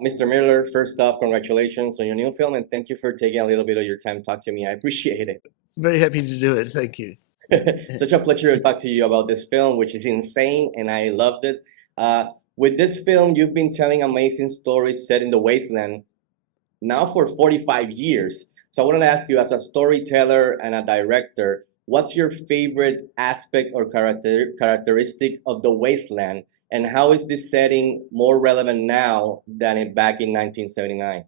Mr. Miller, first off, congratulations on your new film, and thank you for taking a little bit of your time to talk to me. I appreciate it. Very happy to do it. Thank you. Such a pleasure to talk to you about this film, which is insane, and I loved it. With this film, you've been telling amazing stories set in the wasteland now for 45 years. So I wanted to ask you, as a storyteller and a director, what's your favorite aspect or characteristic of the wasteland, and how is this setting more relevant now than back in 1979?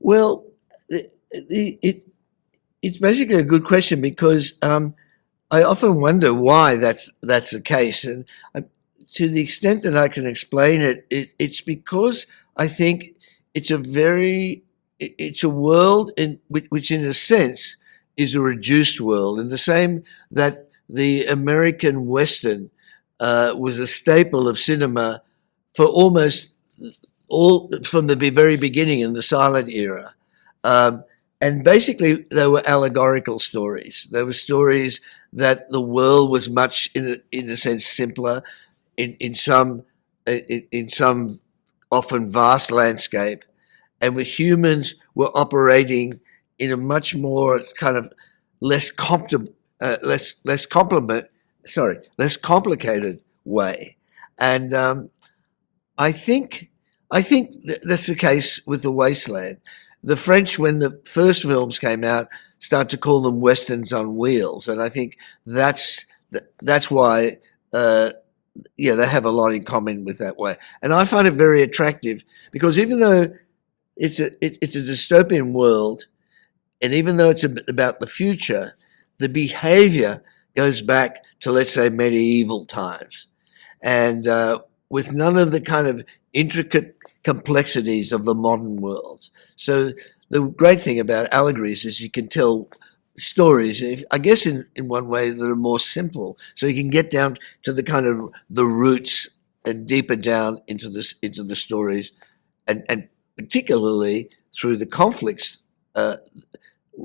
Well, it's basically a good question because I often wonder why that's the case, and to the extent that I can explain it's because I think it's a world which in a sense is a reduced world, in the same that the American Western was a staple of cinema for almost all from the very beginning in the silent era. And basically, they were allegorical stories. They were stories that the world was much, in a sense, simpler in some often vast landscape, and where humans were operating in a much more kind of less less less complicated way. And I think that's the case with the wasteland. The French, when the first films came out, started to call them westerns on wheels, and I think that's why they have a lot in common with that way. And I find it very attractive because even though it's a dystopian world, and even though it's about the future, the behavior goes back to, let's say, medieval times, and with none of the kind of intricate complexities of the modern world. So the great thing about allegories is you can tell stories, I guess, in one way that are more simple. So you can get down to the kind of the roots and deeper down into the stories, and particularly through the conflicts.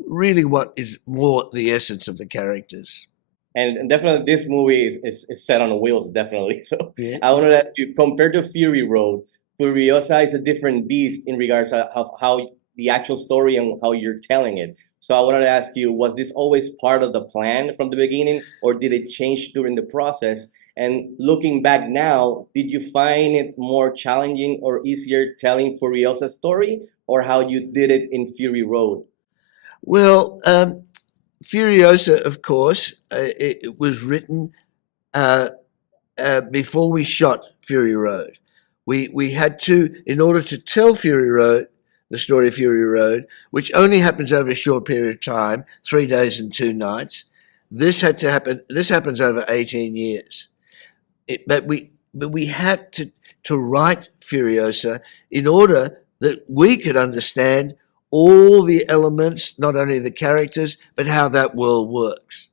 Really, what is more the essence of the characters. And definitely, this movie is set on wheels, definitely. So Yeah. I wanted to ask you, compared to Fury Road, Furiosa is a different beast in regards to how the actual story and how you're telling it. So I wanted to ask you, was this always part of the plan from the beginning, or did it change during the process? And looking back now, did you find it more challenging or easier telling Furiosa's story, or how you did it in Fury Road? Well, Furiosa, of course, it was written uh, before we shot Fury Road. We had to, in order to tell Fury Road, the story of Fury Road, which only happens over a short period of time, 3 days and 2 nights. This had to happen. This happens over 18 years. But we had to write Furiosa in order that we could understand all the elements, not only the characters, but how that world works.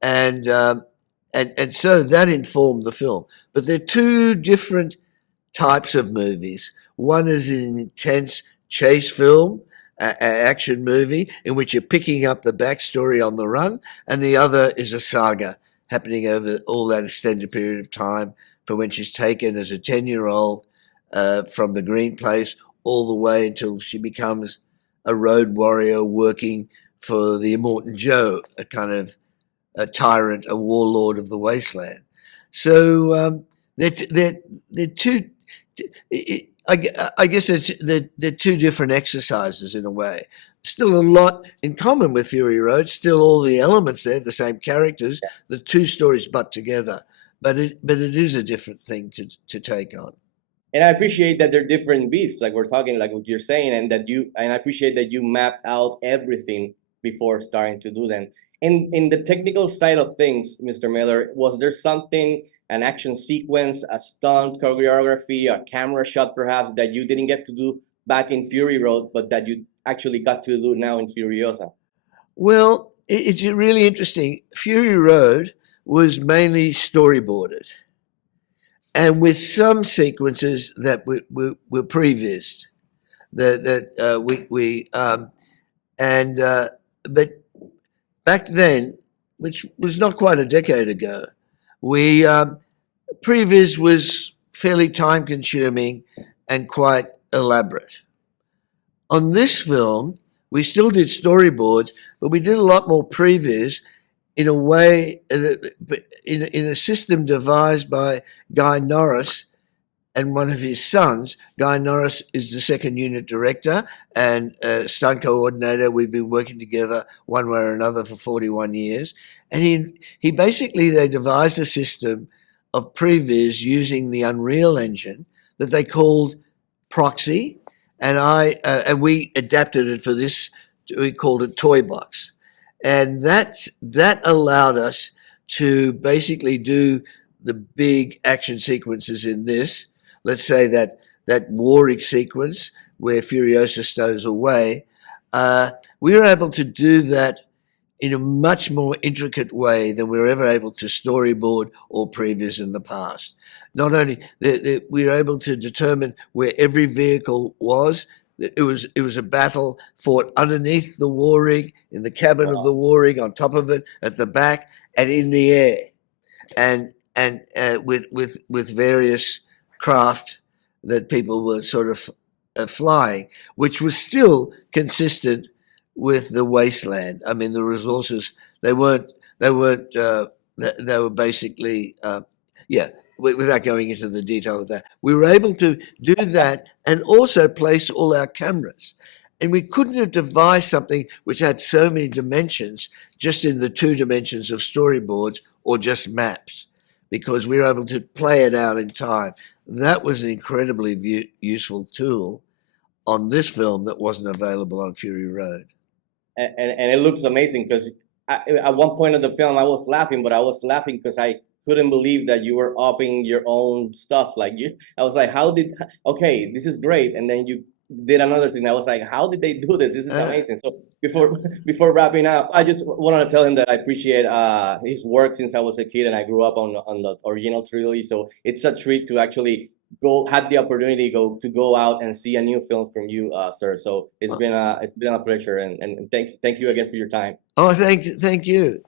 And so that informed the film. But they're two different types of movies. One is an intense chase film, action movie, in which you're picking up the backstory on the run, and the other is a saga happening over all that extended period of time, from when she's taken as a 10-year-old from the Green Place all the way until she becomes a road warrior working for the Immortan Joe, a kind of a tyrant, a warlord of the wasteland. So they're two. I guess they're two different exercises in a way. Still a lot in common with Fury Road. Still all the elements there, the same characters, the two stories butt together. But it is a different thing to take on. And I appreciate that they're different beasts, like we're talking, like what you're saying, and I appreciate that you mapped out everything before starting to do them. In the technical side of things, Mr. Miller, was there something, an action sequence, a stunt choreography, a camera shot perhaps, that you didn't get to do back in Fury Road, but that you actually got to do now in Furiosa? Well, it's really interesting. Fury Road was mainly storyboarded, and with some sequences that were prevised, that we and but back then, which was not quite a decade ago, we previs was fairly time consuming, and quite elaborate. On this film, we still did storyboards, but we did a lot more previs in a way, in a system devised by Guy Norris and one of his sons. Guy Norris is the second unit director and stunt coordinator. We've been working together one way or another for 41 years. And he basically, they devised a system of previs using the Unreal Engine that they called Proxy. And we adapted it for this, we called it Toy Box. And that allowed us to basically do the big action sequences in this. Let's say that Warwick sequence where Furiosa stows away, we were able to do that in a much more intricate way than we were ever able to storyboard or previs in the past. Not only we were able to determine where every vehicle was. It was a battle fought underneath the Warwick, in the cabin of the Warwick, on top of it, at the back, and in the air, and with various craft that people were sort of flying, which was still consistent with the wasteland. I mean, the resources, they were basically, without going into the detail of that, we were able to do that and also place all our cameras. And we couldn't have devised something which had so many dimensions just in the 2 dimensions of storyboards or just maps, because we were able to play it out in time. That was an incredibly useful tool on this film that wasn't available on Fury Road. And it looks amazing, because at one point of the film I was laughing, but I was laughing because I couldn't believe that you were upping your own stuff. I was like, okay, this is great. And then you did another thing. I was like, how did they do this? This is amazing. So before wrapping up, I just wanted to tell him that I appreciate his work since I was a kid, and I grew up on the original trilogy. So it's a treat to actually had the opportunity to go out and see a new film from you, sir. So it's been a pleasure, and thank you again for your time. Oh, thank you.